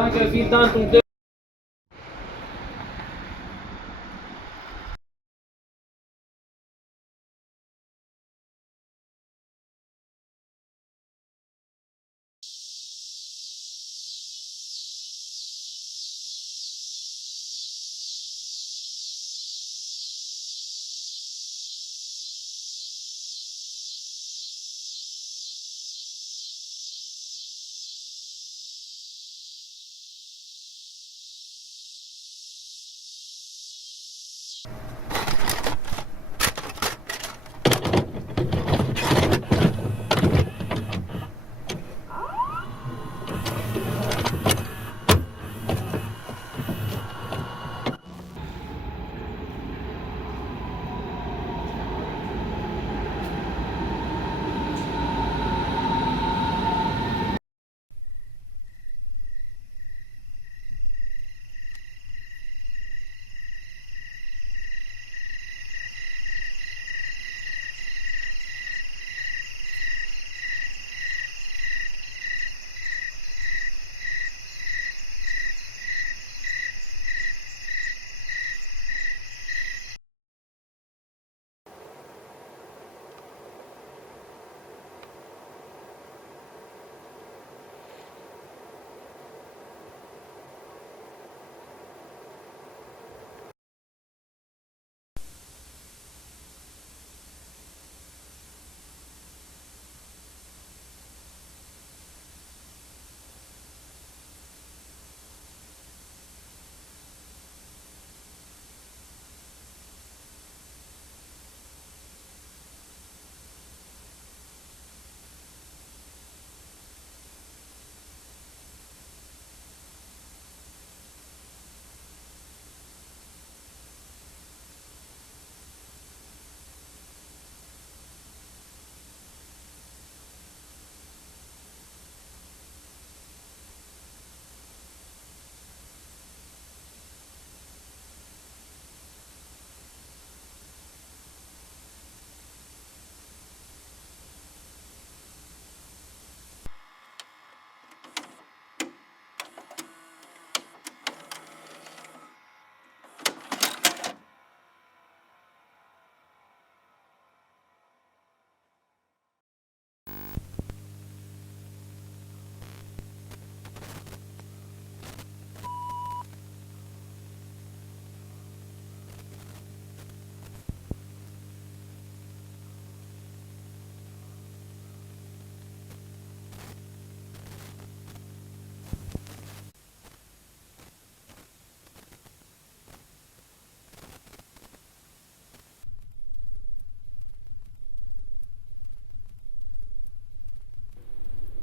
Danke, vielen Dank und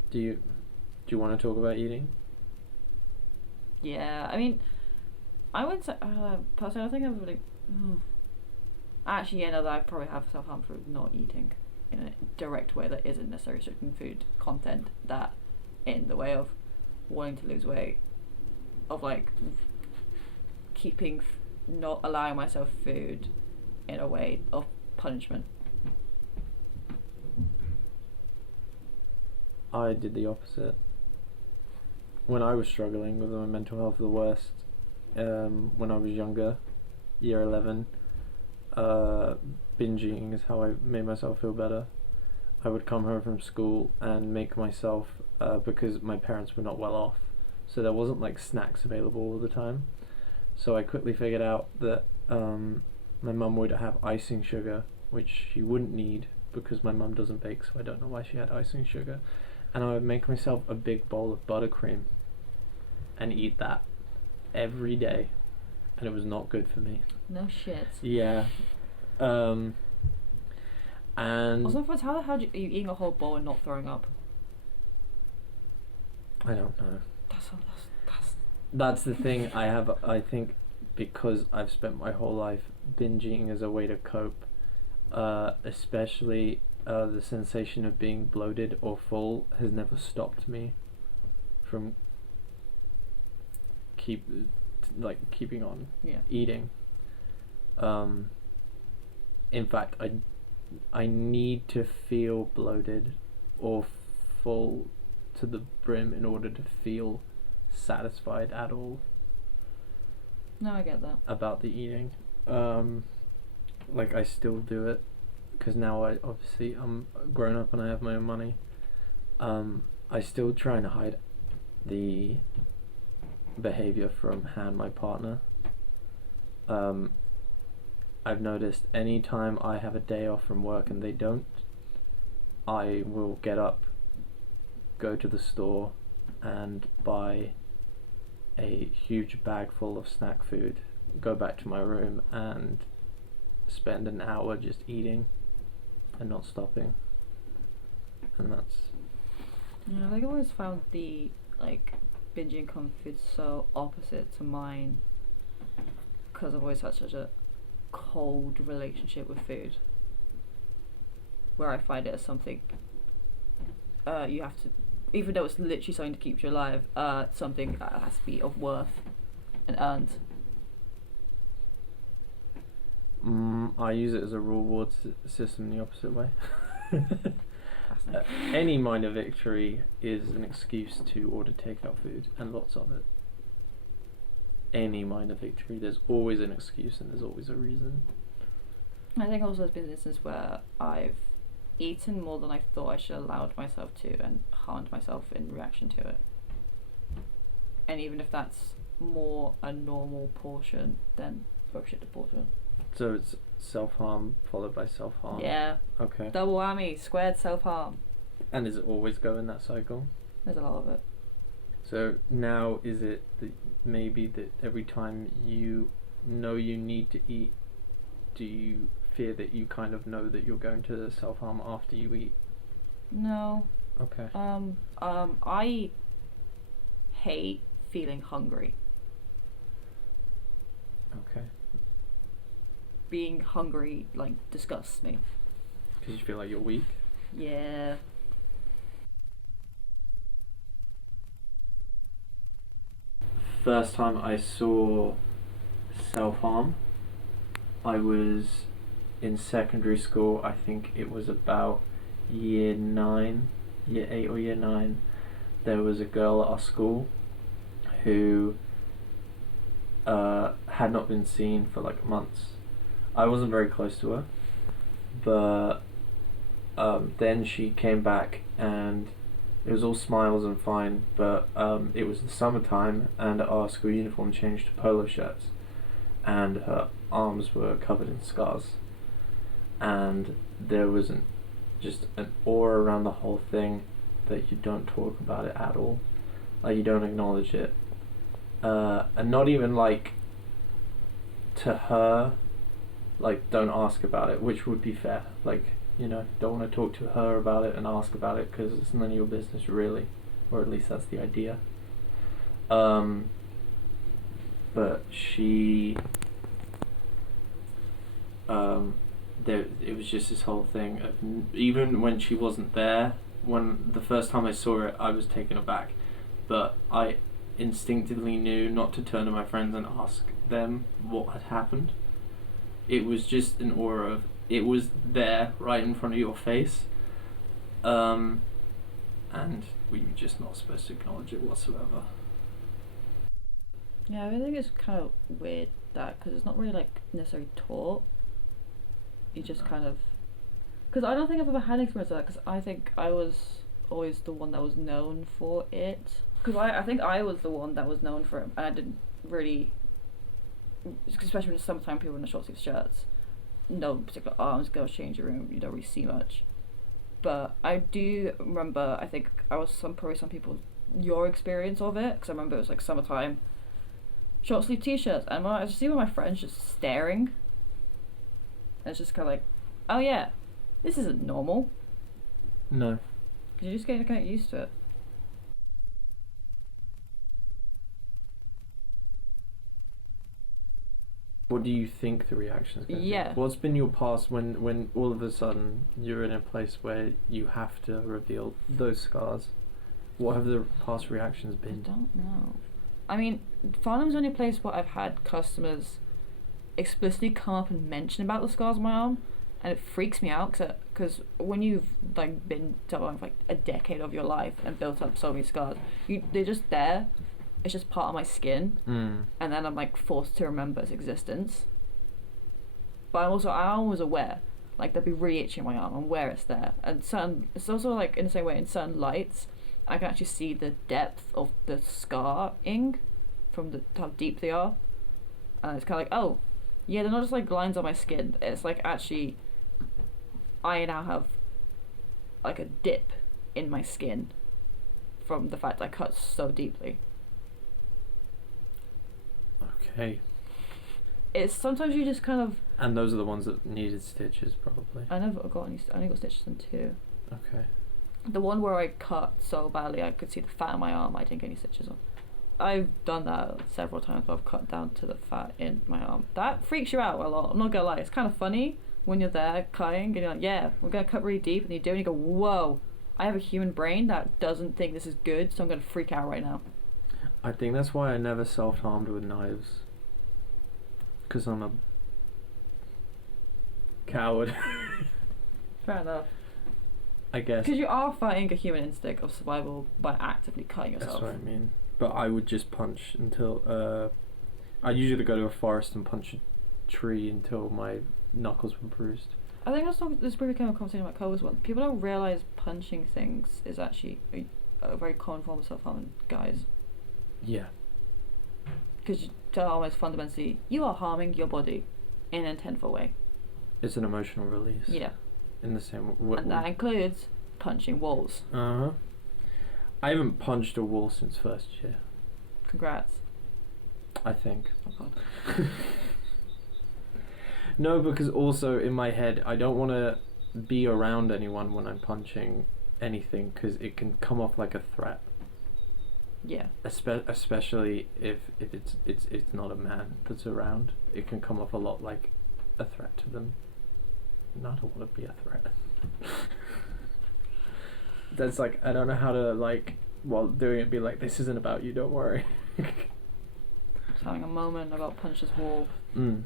Do you want to talk about eating? Yeah, I mean, I would say personally, I think I've really. Oh. Actually, yeah, no, that I probably have self harm through not eating in a direct way that isn't necessarily restricting food content that in the way of wanting to lose weight, of like keeping, not allowing myself food in a way of punishment. I did the opposite. When I was struggling with my mental health the worst, when I was younger, year 11, binge eating is how I made myself feel better. I would come home from school and make myself, because my parents were not well off, so there wasn't like snacks available all the time. So I quickly figured out that my mum would have icing sugar, which she wouldn't need because my mum doesn't bake, so I don't know why she had icing sugar. And I would make myself a big bowl of buttercream and eat that every day, and it was not good for me. No shit. Yeah. And Also, for how the hell are you eating a whole bowl and not throwing up? I don't know. That's That's the thing. I think because I've spent my whole life binge eating as a way to cope, especially the sensation of being bloated or full has never stopped me from keeping on eating. In fact, I need to feel bloated or full to the brim in order to feel satisfied at all No, I get that. about the eating. Like, I still do it because now I'm grown up and I have my own money. I still try and hide the behavior from Han, my partner. I've noticed any time I have a day off from work and they don't, I will get up, go to the store, and buy a huge bag full of snack food, go back to my room and spend an hour just eating and not stopping. And that's... Yeah, I think I've always found the, like, binging comfort food so opposite to mine, because I've always had such a cold relationship with food, where I find it as something you have to, even though it's literally something to keep you alive, something that has to be of worth and earned. I use it as a reward system the opposite way. Any minor victory is an excuse to order takeout food, and lots of it. Any minor victory, there's always an excuse and there's always a reason. I think also there's been an instance where I've eaten more than I thought I should have allowed myself to, and harmed myself in reaction to it. And even if that's more a normal portion, then bullshit the portion. So it's self-harm followed by self-harm. Yeah. Okay. Double whammy, squared self-harm. And does it always go in that cycle? There's a lot of it. So now is it that maybe that every time you know you need to eat, do you fear that you kind of know that you're going to self-harm after you eat? No. Okay. I hate feeling hungry. Okay. Being hungry, like, disgusts me. Because you feel like you're weak? Yeah. First time I saw self-harm, I was in secondary school. I think it was about year 8 or year 9. There was a girl at our school who had not been seen for like months. I wasn't very close to her, but then she came back and it was all smiles and fine, but it was the summertime and our school uniform changed to polo shirts and her arms were covered in scars, and there was just an aura around the whole thing that you don't talk about it at all, like you don't acknowledge it, and not even like to her, like don't ask about it, which would be fair, like, you know, don't want to talk to her about it and ask about it because it's none of your business really, or at least that's the idea. But she, it was just this whole thing of, even when she wasn't there, when the first time I saw it, I was taken aback, but I instinctively knew not to turn to my friends and ask them what had happened. It was just an aura of, it was there right in front of your face, and we were just not supposed to acknowledge it whatsoever. Yeah, I think it's kind of weird that, because it's not really like necessarily taught. You just kind of, because I don't think I've ever had an experience of that, because I think I was always the one that was known for it. Because I think I was the one that was known for it, and I didn't really, especially in the summertime, people in the short sleeve shirts, no particular arms, go change your room, you don't really see much. But I do remember, I think I was probably some people, your experience of it, because I remember it was like summertime, short sleeve t-shirts, and when I just see my friends just staring, and it's just kind of like, oh yeah, this isn't normal. No. Because you just get kind of used to it. What do you think the reaction is going to Yeah. be? What's been your past when all of a sudden you're in a place where you have to reveal those scars? What have the past reactions I been? don't know. I mean, Farnham's the only place where I've had customers explicitly come up and mention about the scars on my arm, and it freaks me out, because when you've like been someone for like a decade of your life and built up so many scars, they're just there. it's just part of my skin, and then I'm like forced to remember its existence. But I'm always aware, like there'll be really itchy in my arm. I'm aware it's there, and it's also like in the same way in certain lights, I can actually see the depth of the scarring from how deep they are, and it's kind of like, oh, yeah, they're not just like lines on my skin. It's like actually, I now have like a dip in my skin from the fact I cut so deeply. Okay. It's sometimes you just kind of. And those are the ones that needed stitches, probably. I never got any. I only got stitches on 2. Okay. The one where I cut so badly I could see the fat in my arm, I didn't get any stitches on. I've done that several times where I've cut down to the fat in my arm. That freaks you out a lot. I'm not gonna lie. It's kind of funny when you're there cutting and you're like, yeah, we're gonna cut really deep, and you do, and you go, whoa, I have a human brain that doesn't think this is good, so I'm gonna freak out right now. I think that's why I never self-harmed with knives. Because I'm a coward. Fair enough. I guess. Because you are fighting a human instinct of survival by actively cutting yourself. That's what I mean. But I would just punch until I usually go to a forest and punch a tree until my knuckles were bruised. I think this probably became a conversation about colours one. People don't realise punching things is actually a very common form of self-harm in guys. Yeah. Because self-harm is fundamentally, you are harming your body in an intentful way. It's an emotional release. Yeah. In the same way. And that includes punching walls. Uh-huh. I haven't punched a wall since first year. Congrats. I think. Oh God. No, because also in my head, I don't want to be around anyone when I'm punching anything, because it can come off like a threat. Yeah. Especially if it's not a man that's around, it can come off a lot like a threat to them. No, I don't want to be a threat. That's like, I don't know how to, like, while doing it, be like, this isn't about you, don't worry. Just having a moment about punch this wall. Can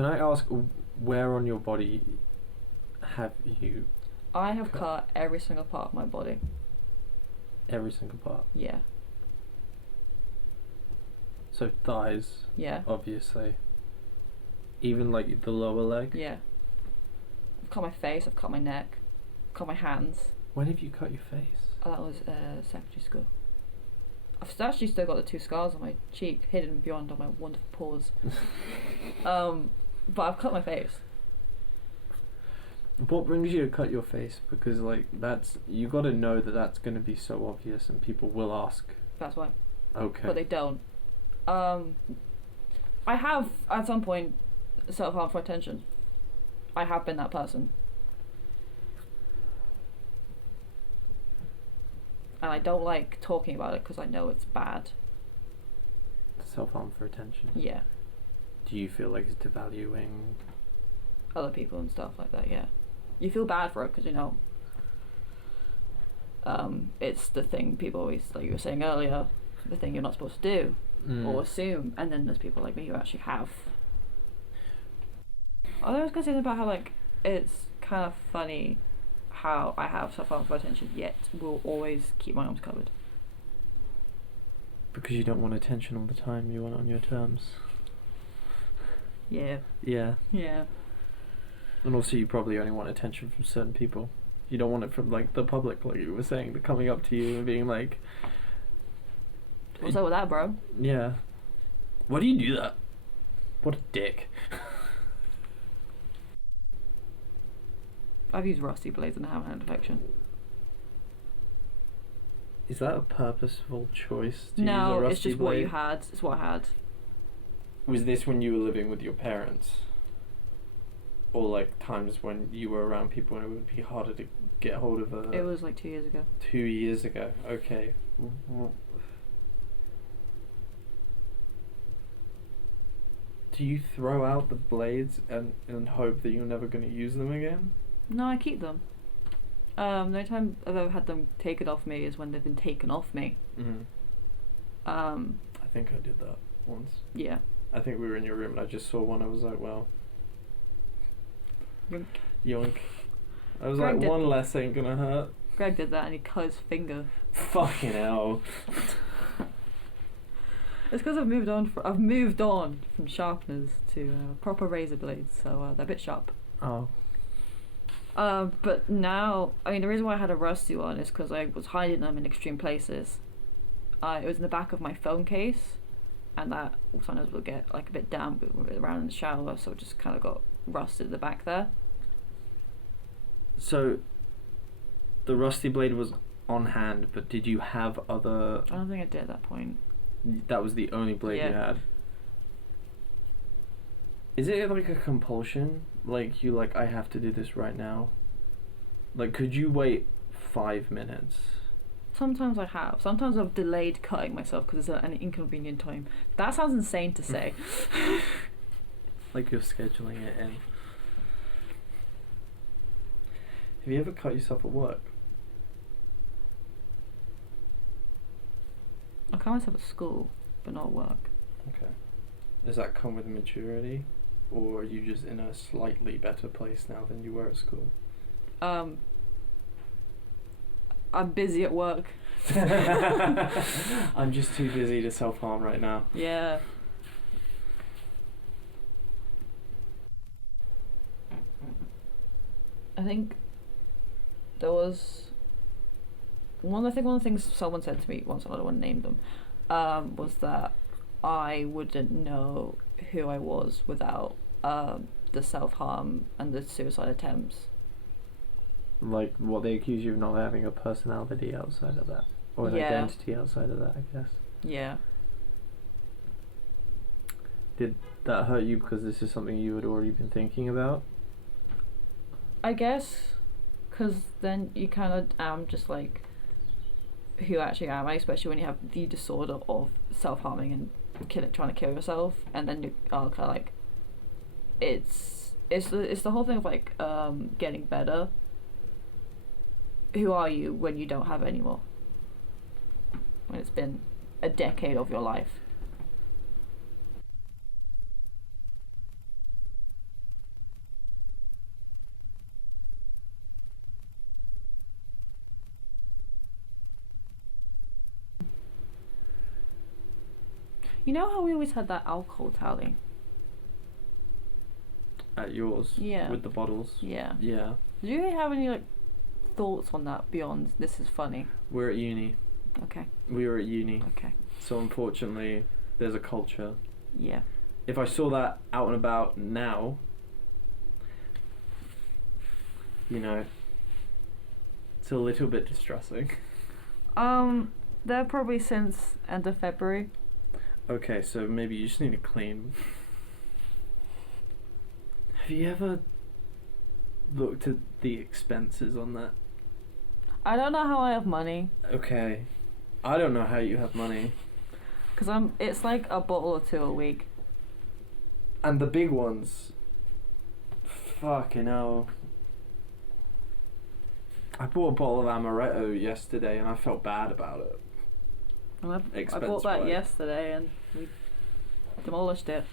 I ask, where on your body have you I have cut every single part of my body. every single part? Yeah. So thighs, Yeah. obviously. Even like the lower leg? Yeah. I've cut my face, I've cut my neck, cut my hands. When have you cut your face? Oh, that was secondary school. I've actually still got the 2 scars on my cheek, hidden beyond all my wonderful pores. But I've cut my face. What brings you to cut your face? Because like you got to know that that's going to be so obvious and people will ask. That's why. Okay. But they don't. I have at some point self-harm for attention. I have been that person. And I don't like talking about it because I know it's bad. Self-harm for attention. Yeah. Do you feel like it's devaluing other people and stuff like that? Yeah. You feel bad for it because, you know, it's the thing people always, like you were saying earlier, the thing you're not supposed to do or assume, and then there's people like me who actually have. I was going to say something about how, like, it's kind of funny how I have self-harm for attention, yet will always keep my arms covered. Because you don't want attention all the time, you want it on your terms. Yeah. Yeah. Yeah. And also you probably only want attention from certain people. You don't want it from like the public, like you were saying, they're coming up to you and being like, what's up with that, bro? Yeah. Why do you do that? What a dick. I've used rusty blades and I haven't had an infection. Is that a purposeful choice to use a No, rusty it's just blade? what you had. It's what I had. Was this when you were living with your parents? Or like times when you were around people and it would be harder to get hold of a... It was like 2 years ago. 2 years ago, okay. Do you throw out the blades and hope that you're never going to use them again? No, I keep them. The only time I've ever had them taken off me is when they've been taken off me. I think I did that once. Yeah. I think we were in your room and I just saw one. I was like, well, yoink. I was Greg like, did one that. less ain't gonna hurt. Greg did that and he cut his finger. Fucking hell. It's because I've moved on from sharpeners to proper razor blades, so they're a bit sharp. Oh. But now, I mean, the reason why I had a rusty one is because I was hiding them in extreme places. It was in the back of my phone case, and that sometimes would get like a bit damp around in the shower, so it just kind of got rusted at the back there. So, the rusty blade was on hand, but did you have other... I don't think I did at that point. That was the only blade you had? Is it like a compulsion? Like, you like, I have to do this right now? Like, could you wait 5 minutes? Sometimes I have. Sometimes I've delayed cutting myself because it's at an inconvenient time. That sounds insane to say. Like you're scheduling it in. Have you ever cut yourself at work? I cut myself at school, but not at work. Okay. Does that come with maturity? Or are you just in a slightly better place now than you were at school? I'm busy at work. I'm just too busy to self-harm right now. Yeah. I think there was one of the things someone said to me once, I don't want to name them, was that I wouldn't know who I was without the self-harm and the suicide attempts. Like, what, they accuse you of not having a personality outside of that? Or an identity outside of that, I guess. Yeah. Did that hurt you because this is something you had already been thinking about? I guess, because then you kind of am just like, who actually am I? Especially when you have the disorder of self-harming and trying to kill yourself, and then you are kind of like, it's the whole thing of like getting better. Who are you when you don't have any more? When it's been a decade of your life. You know how we always had that alcohol tally? At yours? Yeah. With the bottles? Yeah. Yeah. Do you have any like thoughts on that beyond this is funny? We're at uni. Okay. We were at uni. Okay. So unfortunately, there's a culture. Yeah. If I saw that out and about now, you know, it's a little bit distressing. They're probably since end of February. Okay, so maybe you just need to clean. Have you ever looked at the expenses on that? I don't know how I have money. Okay. I don't know how you have money. Because it's like a bottle or two a week. And the big ones. Fucking hell. I bought a bottle of amaretto yesterday and I felt bad about it. I bought that yesterday and we demolished it.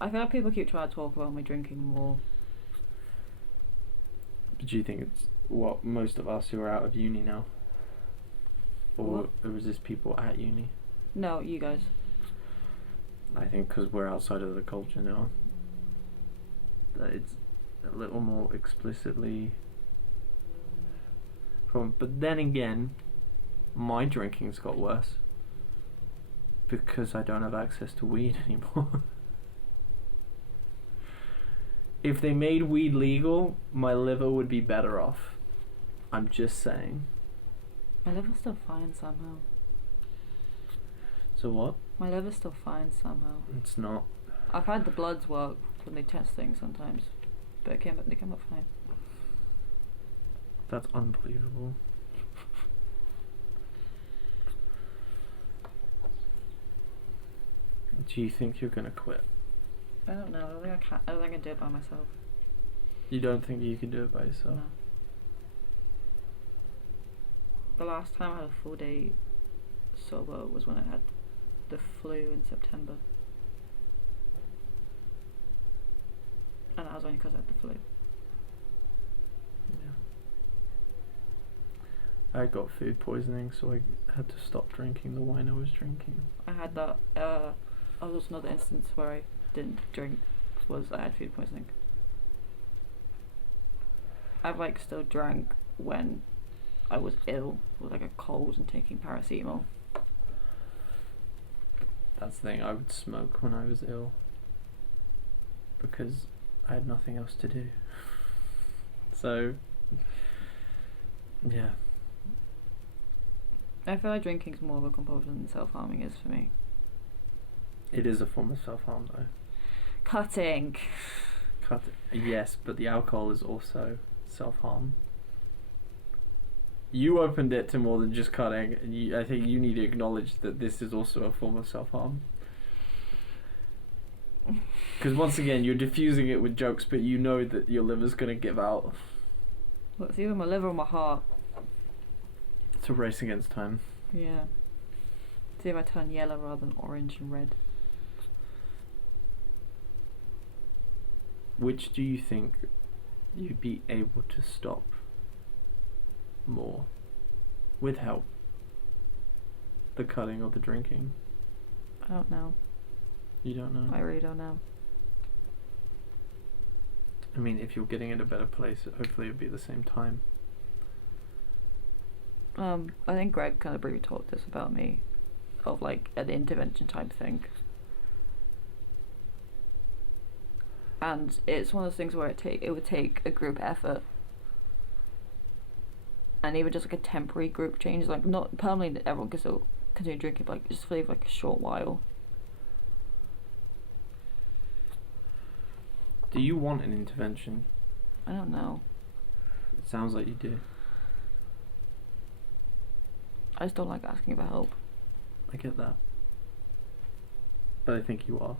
I feel like people keep trying to talk about my drinking more. Do you think it's what most of us who are out of uni now? Or is this people at uni? No, you guys. I think because we're outside of the culture now. That it's a little more explicitly from. But then again, my drinking's got worse. Because I don't have access to weed anymore. If they made weed legal, my liver would be better off. I'm just saying. My liver's still fine somehow. So what? My liver's still fine somehow. It's not. I've had the bloods work when they test things sometimes, but they came up fine. That's unbelievable. Do you think you're gonna quit? I don't know. I don't think I can. I don't think I can do it by myself. You don't think you can do it by yourself? No. The last time I had a full day sober was when I had the flu in September. And that was only because I had the flu. I got food poisoning, so I had to stop drinking the wine I was drinking. I had that. Also another instance where I didn't drink was I had food poisoning. I've like still drank when I was ill with like a cold and taking paracetamol. That's the thing. I would smoke when I was ill because I had nothing else to do. So, yeah. I feel like drinking's more of a compulsion than self-harming is for me. It is a form of self-harm, though. Cutting. Yes, but the alcohol is also self-harm. You opened it to more than just cutting, and I think you need to acknowledge that this is also a form of self-harm. Because once again, you're diffusing it with jokes, but you know that your liver's going to give out. Well, it's either my liver or my heart. It's a race against time. Yeah. See if I turn yellow rather than orange and red. Which do you think you'd be able to stop more with help? The cutting or the drinking? I don't know. You don't know? I really don't know. I mean, if you're getting in a better place, hopefully it'd be at the same time. I think Greg kind of briefly talked this about me, of like an intervention type thing. And it's one of those things where it would take a group effort, and even just like a temporary group change, like not permanently that everyone can still continue drinking, but like just for like a short while. Do you want an intervention? I don't know. It sounds like you do. I just don't like asking for help. I get that. But I think you are.